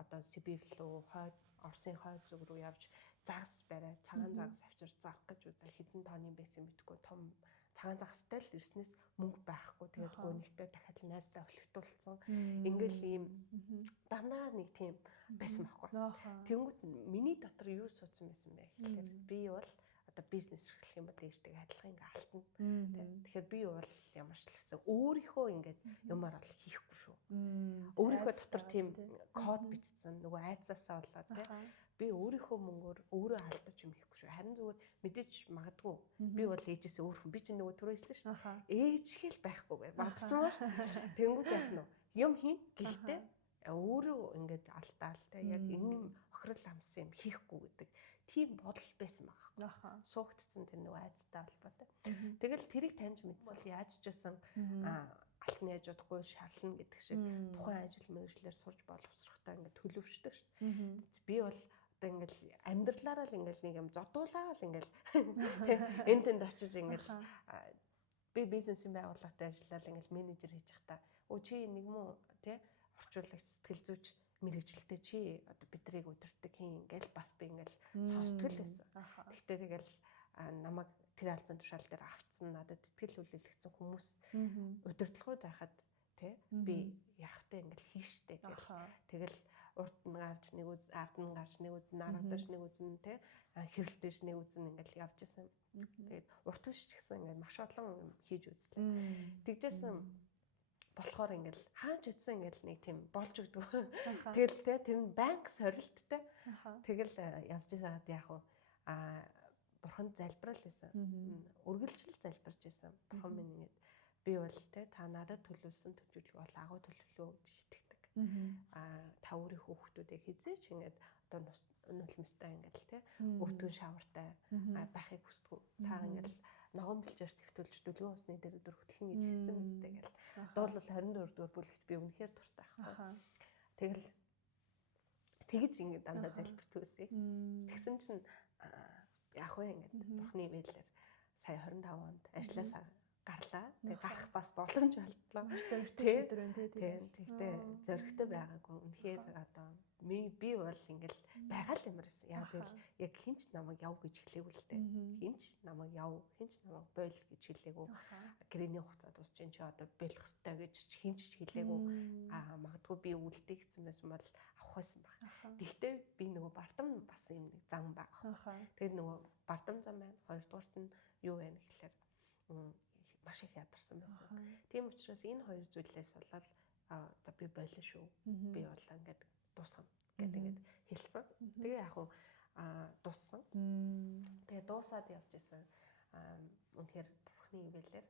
Одоо Сибирь рүү хойд Оросын хойд зүг рүү явж загас бариад цагаан загас авчир заах гэж үзэл хэдэн тооны байсан мэдгүй том цагаан загастай л ирснээс мөнгө байхгүй. Тэгээд гонигтай дахиад найздаа өлөгтүүлсэн. Ингээл ийм дандаа нэг тийм байсан байхгүй. Тэнгүүт миний дотор юу суудсан байсан бэ гэхээр би бол одоо бизнес эрхлэх юм бол ээжтэйгээ адилхан ингээ алтна. Тэгэхээр би бол ямар ч л гэсэн өөрийнхөө ингээд юмар бол хийхгүй шүү. Өөрийнхөө дотор тийм код бичсэн нөгөө айцаасаа болоод тий би өөрийнхөө мөнгөөр өөрөө алдаж юм хийхгүй шүү. Харин зүгээр мэдээж магадгүй би бол ээжээс өөр хүн би чинь нөгөө түрүү хэлсэн шүү. Ээж хэл байхгүйгээр багцсан ба. Тэнгүүт яах нь юм хийн гэхдээ өөрөө ингээд алдаал тий яг энэ охирол амсан юм хийхгүй гэдэг тийм бодол байсан байгаа. Суугдсан тэр нөгөө айцтай холбоотой. Тэгэл тэрийг таньж мэдсэн бол яаж ч байсан алтны яаж удахгүй шарлна гэдэг шиг тухайн ажил мэргэжлэр сурж боловсрохтой ингээд төлөвшдөг шүү. Би бол одоо ингээл амьдралаараа л ингээл нэг юм зодуулаад ингээл энэ тэнд очиж ингээл би бизнесийн байгууллагатай ажиллаад ингээл менежер хийж захта өө чи нэг мөн тий орчуулагч сэтгэл зүйч мэргэжилтэй чи одоо бидрийг удирдах хин ингээл бас би ингээл сонсдгол байсан. Гэхдээ тэгэл намайг тэр альбом тушаал дээр авцсан надад итгэл үлээлгцэн хүмүүс удирдлагууд байхад тий би яахтай ингээл хийштэй гэл тэгэл урд нь гарч нэг үз ард нь гарч нэг үз нарагдаж нэг үзэн тий хэрэлдэж нэг үзэн ингээл явж исэн. Тэгээд урт үш ч гэсэн ингээл маш олон хийж үзлээ. Тэгжсэн болохоор ингээл хаач утсан ингээл нэг тийм болж өгдөг. Тэгэл тий тэр нь банк сорилттай. Тэгэл явж байгаад яг бурхан залбирал байсан. Үргэлжлэл залбирч байсан. Бурхан минь ингээд би бол тий та надад төлөвлөсөн төлөвлөгөө бол агуу төлөвлөгөө гэж итгэдэг. Та өөрийнхөө хүүхдүүдээ хизээч ингээд одоо нулимстай ингээд тий өвтгөн шавартай байхыг хүсдэг. Та ингээд ногоон бэлчээр твтүүлж дөлгөө усны дээр өдөр хөтлөн гэж хэлсэн мэт гэл. Дуулал 24 дугаар бүлэгт би үнэхээр дуртай байхгүй. Тэгэл тэгж ингээд дандаа залбирт үзье. Тэгсэн чинь яг хөө ингээд бурхны ивэлээр сая 25 онд ажилласаа гарлаа. Тэгээ гарах бас боломж болтлоо. Зоригтой өдрөө тэгтээ зоригтой байгаагүй. Үнэхээр одоо би бол ингээл байгаа л юмэр гэсэн. Яг л яг хинч намайг яв гэж хэлээгүй л дээ. Хинч намайг яв, хинч намайг бойл гэж хэлээгүй. Гэрээний хугацаа дуусч ин чи одоо болох ёстой гэж хинч хэлээгүй. Магадгүй би үлдээ гэсэн байсан бол авах байсан баг. Тэгтээ би нөгөө бардам бас юм нэг зам байгаа. Тэгээд нөгөө бардам зам байна. Хоёрдугаарт нь юу байна гэхэлэр маш их ядарсан байсан. Тийм учраас энэ хоёр зүйлээс болоод за би болоо шүү. Би бол ингээд дуусгана гэдэг ингээд хэлсэн. Тэгээ яг хуу дууссан. Тэгээ дуусаад явж исэн. Үнэхээр бурхны ивэлээр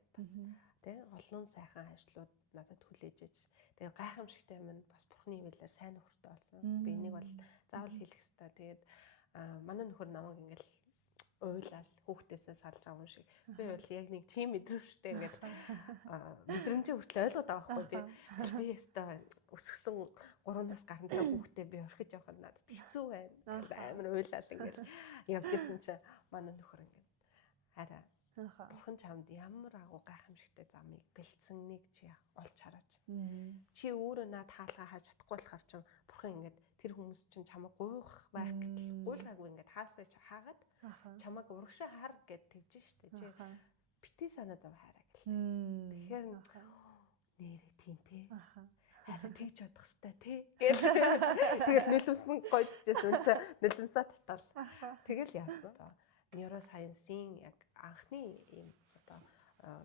бас тий олон сайхан ажлууд надад хүлээж иж тэгээ гайхамшигтай юм бас бурхны хөвлөөр сайн нөхөртэй болсон. Би энийг бол заавал хэлэх хэрэгтэй. Тэгээд манай нөхөр намайг ингээл уйлал хүүхдээсээ салж авах юм шиг. Би бол яг нэг тийм мэдрэмжтэй ингээл мэдрэмжээ хүртэл ойлгоод байгаа байхгүй би ястаа өсгсөн 3-наас гарна хүүхдээ би орхиж явах нь надад хэцүү байна. Амар уйлал ингээл явж исэн чинь манай нөхөр ингээд хараа бурхан чамд ямар агуу гайхамшигтай замыг бэлдсэнийг чи олж хараач. Чи өөрөө над хаалгаа хааж чадахгүй болохоор ч бурхан ингээд тэр хүмүүс чинь чамайг гуйх байх гэтэл гуйлгаагүй ингээд хаалгыг хаагаад чамайг урагшаа хар гэд тэгж штэ чи битгий санаа зов хараа гэлтэй. Тэгэхээр нэрээ тийм те. Харин тэгж бодох хэвээр тий. Тэгэл нөлөөсөн гойжчихсэн чи нөлөөсөө татал. Тэгэл яасан. Нейросайенсийн яг анхны ийм одоо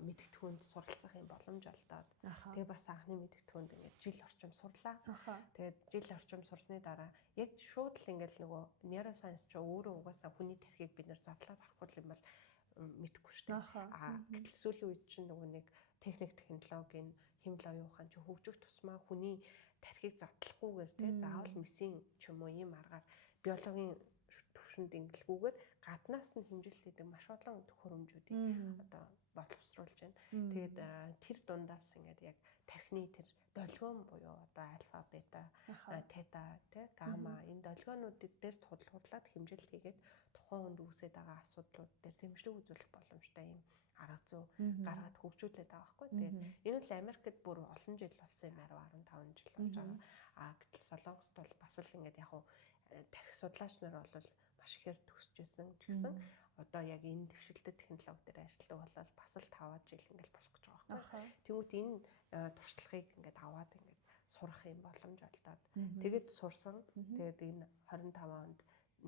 мэдгэдэгтүүнд суралцах юм боломж олдоод тэгээ бас анхны мэдгэдэгтүүнд ингээд жил орчим сурлаа. Тэгээд жил орчим сурсны дараа яг шууд л ингээд нөгөө нейросайенс ч өөрөө угаасаа хүний тархийг бид нэр задлаад харахгүй юм бол мэдэхгүй шүү дээ. Гэтэл сүүлийн үед чинь нөгөө нэг техник технологийн хэмэл оюухан ч хөгжих тусмаа хүний тархийг задлахгүйгээр тий заавал месийн ч юм уу ийм аргаар биологийн төвшөнд ингэлгүйгээр гаднаас нь хэмжилтийдэг маш олон төхөөрөмжүүдийг одоо боловсруулж байна. Тэгээд тэр дундаас ингээд яг тархины тэр долгион буюу одоо альфа, бета, тета, тэ гамма энэ долгионуудыг дээр тулгуурлаад хэмжилт хийгээд тухайн хүнд үүсэж байгаа асуудлууд дээр дэмжлэг үзүүлэх боломжтой юм арга зүй гаргаад хөгжүүлээд байгаа байхгүй. Тэгээд энэ бол Америкт бүр олон жил болсон юм аа 15 жил болж байгаа. Гэтэл Солонгост бол бас л ингээд яг хуу тархи судлаач нар бол маш ихээр төгсөжсэн ч гэсэн одоо яг энэ дэвшилтэт технологи дээр ажилладаг болол бас л 5 жил ингээл болох гэж байгаа байхгүй. Тэгвэл энэ туршлагыг ингээд аваад ингээд сурах юм боломж олдоод тэгээд сурсан. Тэгээд энэ 25 онд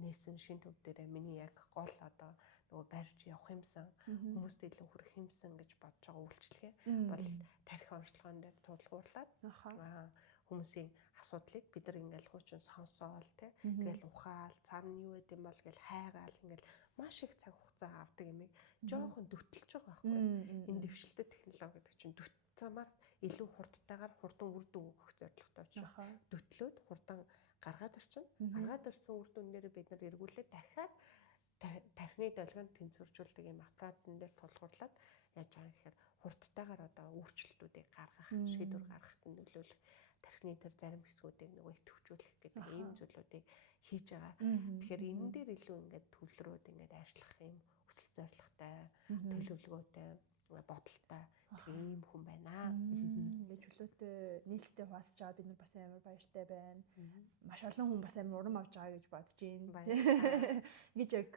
нээсэн шин төв дээрээ миний яг гол одоо нөгөө барьж явах юмсан хүмүүст илүү хүрэх юмсан гэж бодож байгаа үйлчлэгээ бол тархи онцлогоон дээр тулгуурлаад хүмүүсийн асуудлыг бид нар ингээл хуучин сонсоол тэгэл ухаал цаана юу гэдэм бол гэл хайгаал ингээл маш их цаг хугацаа авдаг юмыг жоохон дөтлөж байгаа байхгүй. Энэ дэвшилтэт технологи гэдэг чинь дөт замаар илүү хурдтайгаар хурдан үр дүн өгөх зорилготой учраас дөтлөөд хурдан гаргаад ирчин. Гаргаад ирсэн үр дүнээр бид нар эргүүлээд дахиад тархины долгионд тэнцвэржүүлдэг юм аппаратн дээр тулгуурлаад яаж байгаа гэхээр хурдтайгаар одоо өөрчлөлтүүдийг гаргах, шийдвэр гаргахад нь нөлөөлөх тархины тэр зарим хэсгүүдийг нөгөө идэвхжүүлэх гэдэг ийм зүйлүүдийг хийж байгаа. Тэгэхээр энэ дээр илүү ингээд төвлөрөөд ингээд ажиллах юм өсөл зорилготой, төлөвлөгөөтэй, бодолтой ийм хүн байна. Ингээд чөлөөтэй нээлттэй хуваалцж байгаа бид нар бас амар баяртай байна. Маш олон хүн бас амар урам авч байгаа гэж бодож байна. Гэж яг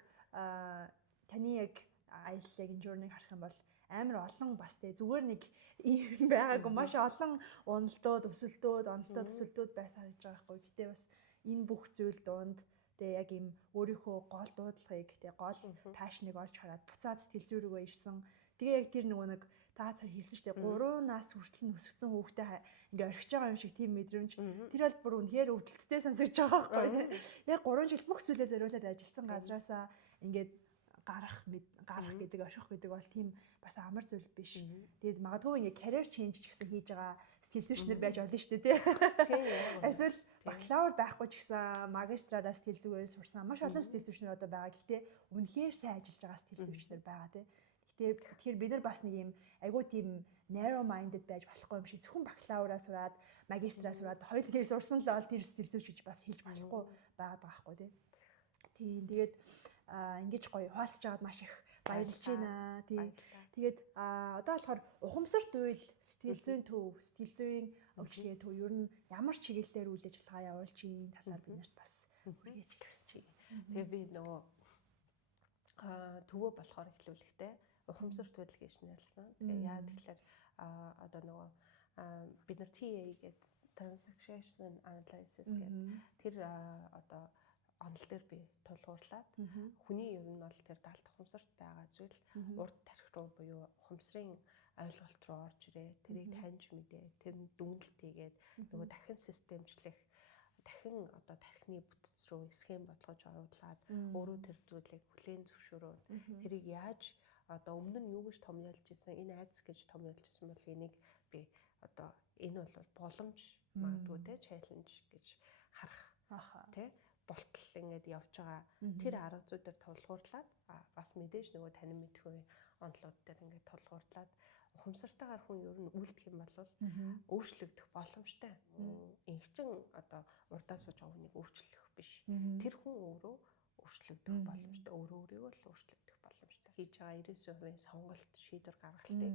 таны яг аяллаа энэ журныг харах юм бол амар олон бас зүгээр нэг юм байгаагүй маш олон уналтууд, өсөлтүүд, онолтууд, өсөлтүүд байсан гэж байгаа байхгүй. Гэтэ бас энэ бүх зүйл донд тэгээ яг юм өөрийнхөө гол дуудлагыг гол таашныг олж хараад буцаад сэтгэл зүрэгөө ирсэн. Тэгээ яг тэр нөгөө нэг та цаа хэлсэн шүү дээ 3 нас хүртэл өсгсөн хүүхдээ ингээ орхиж байгаа юм шиг тийм мэдрэмж. Тэр бол бүр үнэхээр өвдөлттэй сонсогдож байгаа байхгүй. Яг 3 жил бүх зүйлээ зориулаад ажилласан газраасаа ингээд гарах гэдэг орших гэдэг бол тийм бас амар зүйл биш. Тэгээд магадгүй ингээ career change ч гэсэн хийж байгаа сэтгэл зүйчнэр байж болно шүү дээ тий. Эсвэл бакалавр байхгүй ч гэсэн магистраараа сэтгэл зүгээр сурсан маш олон сэтгэл зүйчнэр одоо байгаа. Гэхдээ үнэхээр сайн ажиллаж байгаа сэтгэл зүйчнэр байгаа тий. Тэгэхээр бид нар бас нэг юм айгүй тийм narrow minded байж болохгүй юм шиг зөвхөн бакалавраа сураад магистраа сураад хоёулаа сурсан л бол тэр сэтгэл зүйч гэж бас хэлж болохгүй байгаад байгаа байхгүй тий. Тэгээд ингэж гоё хаалцж байгаад маш их баярлж байна. Тэгээд одоо болохоор ухамсарт үйл сэтгэл зүйн төв, сэтгэл зүйн өвчлөлийн төв ер нь ямар чиглэлээр үйл ажиллагаа явуулж ийм талаар бид нарт бас хүргээж хэлчихье. Тэгээ би нөгөө төвөө болохоор эхлүүлэхтэй ухамсарт үйл гэж нэрлсэн. Тэгээ яа тэгэхээр одоо нөгөө бид нар TA гэдэг transaction analysis гэдэг тэр одоо онол дээр би тулгуурлаад хүний ер нь бол тэр даалт ухамсарт байгаа зүйл урд тархи руу буюу ухамсарын ойлголт руу орж ирээ. Тэрийг таньж мэдээ. Тэр нь дүнэлт хийгээд нөгөө дахин системчлэх, дахин одоо тархины бүтц рүү схем бодлогож оруулаад өөрөө тэр зүйлийг хүлээн зөвшөөрөөд тэрийг яаж одоо өмнө нь юу гэж томьёолж исэн, энэ айдас гэж томьёолж исэн бол энийг би одоо энэ бол боломж магадгүй те чаленж гэж харах те болтол ингээд явж байгаа. Тэр арга зүй дээр тулгуурлаад бас мэдээж нөгөө танин мэдгүй онолууд дээр ингээд тулгуурлаад ухамсартайгаар хүн ер нь үйлдэх юм бол өөрчлөгдөх боломжтой. Инхчин одоо урдаа сууж байгаа хүнийг өөрчлөх биш. Тэр хүн өөрөө өөрчлөгдөх боломжтой. Өөрийгөө л өөрчлөгдөх боломжтой. Хийж байгаа 99% сонголт шийдвэр гаргалтыг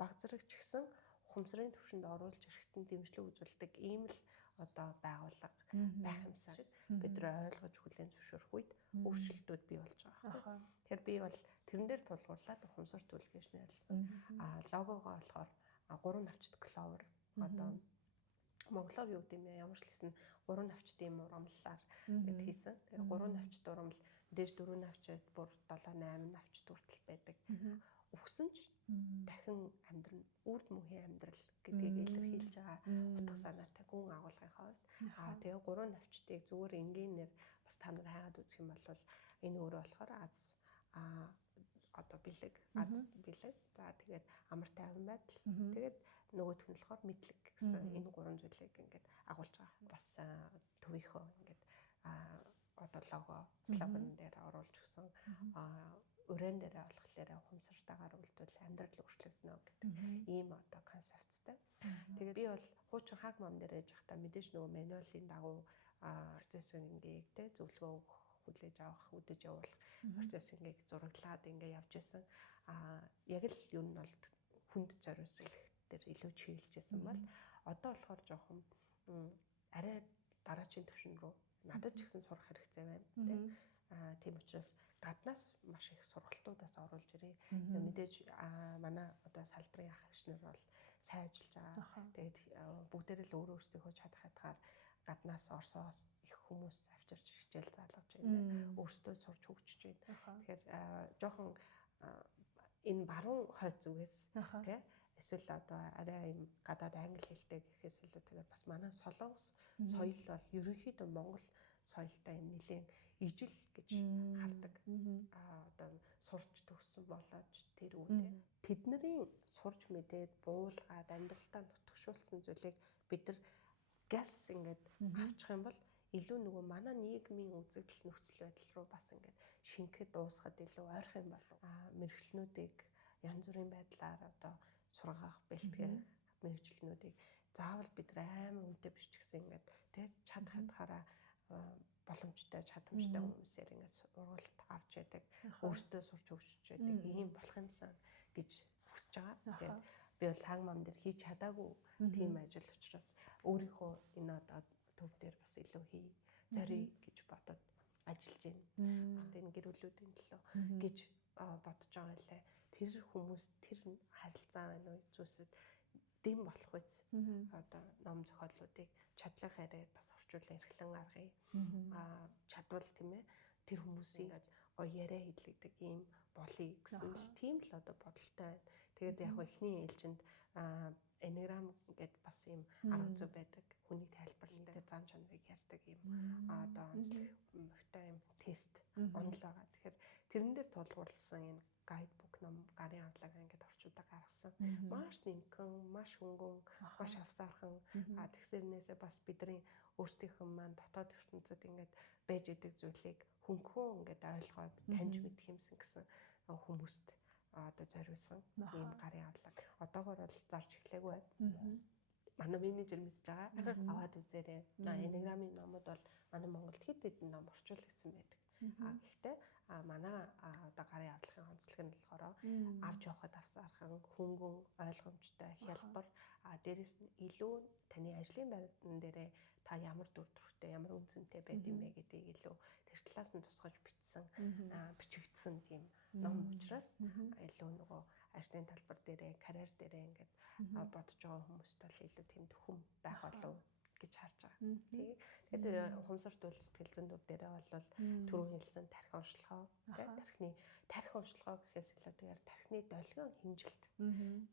баг зэрэг ч гэсэн ухамсарын төвшөнд оруулж эрэхтэн дэмжлэг үзүүлдэг ийм л одоо байгууллага байх юмсан шиг бид нар ойлгож хүлээн зөвшөөрөх үед өөрчлөлтүүд бий болж байгаа байхгүй. Тэгэхээр би бол тэрэн дээр тулгуурлаад ухамсар төлөвлөгөөч нэрлсэн. Логогоо болохоор 3 навчт кловер одоо монголоор юу гэдэг юм бэ? Ямар ч хэлсэн 3 навчтын урамлалаар гэд хийсэн. Тэгэхээр 3 навчт урамл дээж 4 навчт бүр 7 8 навчт хүртэл байдаг. Өгсөн ч дахин амьдрал үрд мөхийн амьдрал гэдгийг илэрхийлж байгаа утга санаатай гүн агуулгын хувьд тэгээ 3 навчтыг зүгээр энгийнээр бас та нар хайгаад үзэх юм бол энэ өөрөө болохоор одоо бэлэг за тэгээд амар тайван байдал тэгээд нөгөөх нь болохоор мэдлэг гэсэн энэ 3 зүйлийг ингээд агуулж байгаа бас төвийнхөө ингээд одоо лого слоган дээр оруулж өгсөн өрөөнд дээр болохоор ухамсартайгаар үйлдвэл амьдрал өөрчлөгдөнө гэдэг ийм одоо концепттэй. Тэгээд би бол хуучин хаг мам дээр яж захта мэдээж нөгөө мануалын дагуу процессингийг те зөвлөгөө өгөх, хүлээж авах, үдэж явуулах процессингийг зураглаад ингээ явж исэн. Яг л ер нь бол хүнд зориулах дээр илүү чиглэжсэн бол одоо болохоор жоохон арай дараачийн түвшин рүү надад ч гэсэн сурах хэрэгтэй байна те. Тийм учраас гаднаас маш их сургалтуудаас оруулж ирээ. Мэдээж манай одоо салбарын ах эгчнэр бол сайн ажиллаж байгаа. Тэгээд бүгдээрээ л өөрөө өөрсдийнхөө чадах хатгаар гаднаас Оросоос их хүмүүс авчирч хичээл заалгаж байна. Өөрсдөө сурч хөгжиж байна. Тэгэхээр жоохон энэ баруун хойд зүгээс тий эсвэл одоо арай юм гадаад англи хэлтэй гэхээс илүү тэгээд бас манай солонгос соёл бол ерөнхийдөө Монгол соёлтой юм нэлээд ижил гэж хардаг. Одоо сурч төгссөн болооч тэр үедээ тэдний сурч мэдээд буулгаад амьдралтаа нутагшуулсан зүйлийг бид нар галс ингээд авчих юм бол илүү нөгөө манай нийгмийн үзэгдэл нөхцөл байдал руу бас ингээд шингэхэд дуусахад илүү ойрох юм болов. Мэргэжлэнүүдийг янз бүрийн байдлаар одоо сургах, бэлтгэх мэргэжлэнүүдийг заавал бид амар үнэтэй биш ч гэсэн ингээд тэг чадах хатгаараа боломжтой чадамжтай хүмүүсээр ингээд сургалт авч яадаг, өөртөө сурч хөгжиж яадаг ийм болох юмсан гэж хүсэж байгаа. Тэгээд би бол хаан мам дээр хийж чадаагүй тийм ажил учраас өөрийнхөө энэ одоо төв дээр бас илүү хий, зорий гэж бодоод ажиллаж байна. Багт энэ гэрүүлүүдийн төлөө гэж бодож байгаа лээ. Тэр хүмүүс тэр харилцаа байна уу зүйлсэд дэм болох үз. Одоо ном зохиолуудыг чадлах хараа бас орчуулан эрхлэн аргая. Чадвал тийм ээ тэр хүмүүсийг гоё яриа хэлэгдэг юм болъё гэсэн л тийм л одоо бодолтой байна. Тэгээд яг эхний ээлжинд энеграм гэдэг бас юм арга зүй байдаг. Хүний тайлбарлалтай зан чанарыг ярьдаг юм. Одоо онцлог мөхтэй юм тест онол байгаа. Тэгэхээр тэрэн дээр тулгуурласан энэ гайдбук ном гарын авлага ингээд орчуудаа гаргасан. Маш нэмгэн, маш хөнгөн, маш авсаархан тэгсэрнээсээ бас бидний өөрсдийнхөө маань дотоод ертөнцид ингээд байж идэг зүйлийг хөнгөн ингээд ойлгоод таньж мэдэх юмсан гэсэн хүмүүст одоо зориулсан ийм гарын авлага. Одоогоор бол зарж эхлэегүй байна. Манай менежер мэдж байгаа. Аваад үзээрэй. Энеграмын номууд бол манай Монголд хэд хэдэн ном орчуулагдсан байдаг. Гэхдээ манай одоо гарын авлагын онцлог нь болохоор авч явахад авсаархан хөнгөн ойлгомжтой хялбар дээрэс нь илүү таны ажлын байран дээрээ та ямар дүр төрхтэй ямар үнцэнтэй байд юм бэ гэдгийг илүү тэр талаас нь тусгаж бичсэн бичигдсэн тийм ном учраас илүү нөгөө ажлын талбар дээрээ карьер дээрээ ингээд бодож байгаа хүмүүст бол илүү тийм төхөм байх болов гэж харж байгаа. Тэгээд ухамсарт үйл сэтгэл зүйн төв дээрээ бол түрүү хэлсэн тархи онцлогоо тархи онцлогоо гэхээс илүү тэгэхээр тархины долгион хэмжилт.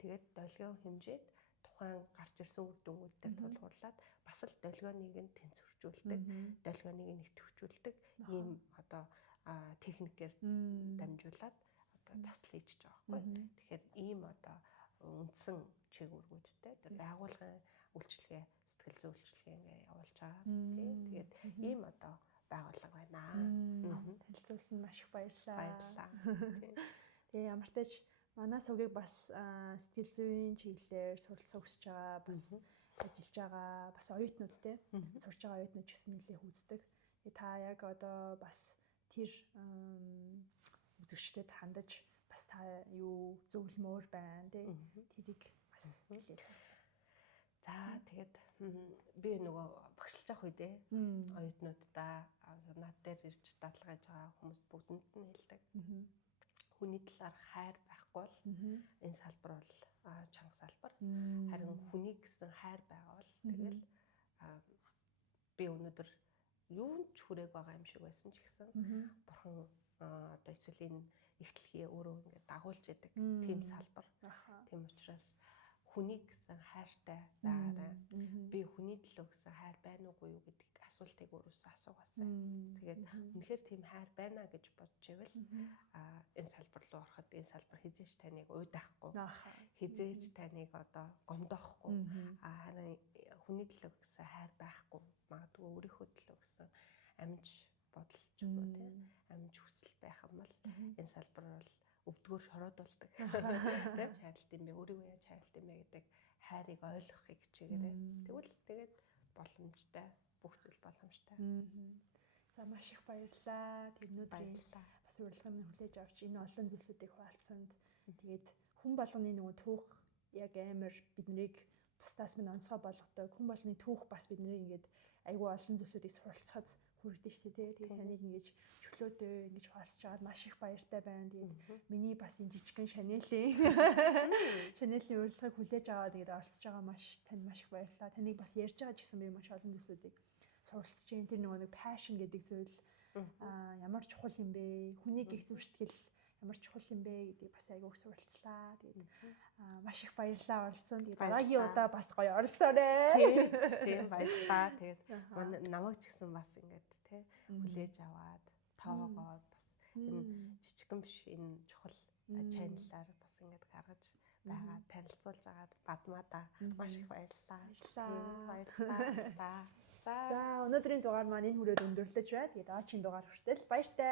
Тэгээд долгион хэмжээд тухайн гарч ирсэн үр дүнгууд дээр тулгуурлаад бас л долгионыг нь тэнцвэржүүлдэг, долгионыг нь идэвхжүүлдэг ийм одоо техникээр дамжуулаад одоо засал хийж байгаа байхгүй. Тэгэхээр ийм одоо үндсэн чиг үүргүүдтэй тэр байгууллагын үйлчлэгээ сэтгэл зүйн үйлчлэгээ ингээ явуулж байгаа. Тэгээд ийм одоо байгууллага байна. Танилцуулсан маш их баярлалаа. Тэгээ ямар ч тач манай сувгийг бас сэтгэл зүйн чиглэлээр суралцах хүсэж байгаа, бас ажиллаж байгаа, бас оюутнууд те сурж байгаа оюутнууд ч гэсэн нэлээд хүздэг. Та яг одоо бас тэр үзэгчдэд хандаж бас та юу зөвлөмөр байна те тэрийг бас хэлээд. За тэгээд би нөгөө багшилж авах үедээ оюутнуудаа над дээр ирж дадлага хийж байгаа хүмүүс бүгдэнд нь хэлдэг. Хүний талаар хайр байхгүй бол энэ салбар бол чанга салбар. Харин хүний гэсэн хайр байгаа бол тэгэл би өнөөдөр юунд ч хүрээг байгаа юм шиг байсан ч гэсэн бурхан одоо эсвэл энэ ихтлхий өөрөө ингээд дагуулж яадаг тийм салбар. Тийм учраас хүний гэсэн хайртай байгаарай. Би хүний төлөө гэсэн хайр байна уугүй юу гэдэг асуултыг өөрөөсөө асуугаасаа. Тэгээд үнэхээр тийм хайр байна гэж бодож ивэл энэ салбар руу ороход энэ салбар хизээч таныг уйдаахгүй. Хизээч таныг одоо гомдоохгүй. Харин хүний төлөө гэсэн хайр байхгүй. Магадгүй өөрийнхөө төлөө гэсэн амж бодолч гоо тийм амж хүсэл байх юм бол энэ салбар бол өвдгөр шороод болдог. Тэгээд чайлт юм бэ өөрийгөө яаж чайлт юм бэ гэдэг хайрыг ойлгохыг хичээгээрэй. Тэгвэл тэгээд боломжтой бүх зүйл боломжтой. За маш их баярлалаа. Тэрнүүдийн бас урилгын минь хүлээж авч энэ олон зүйлсүүдийг хуваалцсанд тэгээд хүн болгоны нөгөө түүх яг амар биднийг бусдаас минь онцгой болгодог. Хүн болгоны түүх бас биднийг ингээд айгүй олон зүйлсүүдийг суралцахад хүрдэж штэ тий. Тэгээд таныг ингэж чөлөөтэй ингэж хуваалцж аваад маш их баяртай байна. Тэгээд миний бас энэ жижигхэн Шанелийн урилгыг хүлээж аваад тэгээд оролцож байгаа маш танд маш их баярлалаа. Таныг бас ярьж байгаа ч гэсэн би маш олон зүйлсүүдийг суралцж байна. Тэр нөгөө нэг passion гэдэг зүйл ямар чухал юм бэ? Хүнийг их зүрхтгэл ямар чухал юм бэ гэдгийг бас айгүйх суралцлаа. Тэгээд маш их баярлалаа оролцсон. Тэгээд дараагийн удаа бас гоё оролцоорой. Тийм баярлалаа. Тэгээд намайг ч гэсэн бас ингээд тий хүлээж аваад тоогоод бас энэ жижигхэн биш энэ чухал чаналаар бас ингээд гаргаж байгаа танилцуулж агаад бадмаада маш их баярлалаа. Баярлалаа. За өнөөдрийн дугаар маань энэ хүрээд өндөрлөж байна. Тэгээд аачин дугаар хүртэл баяртай.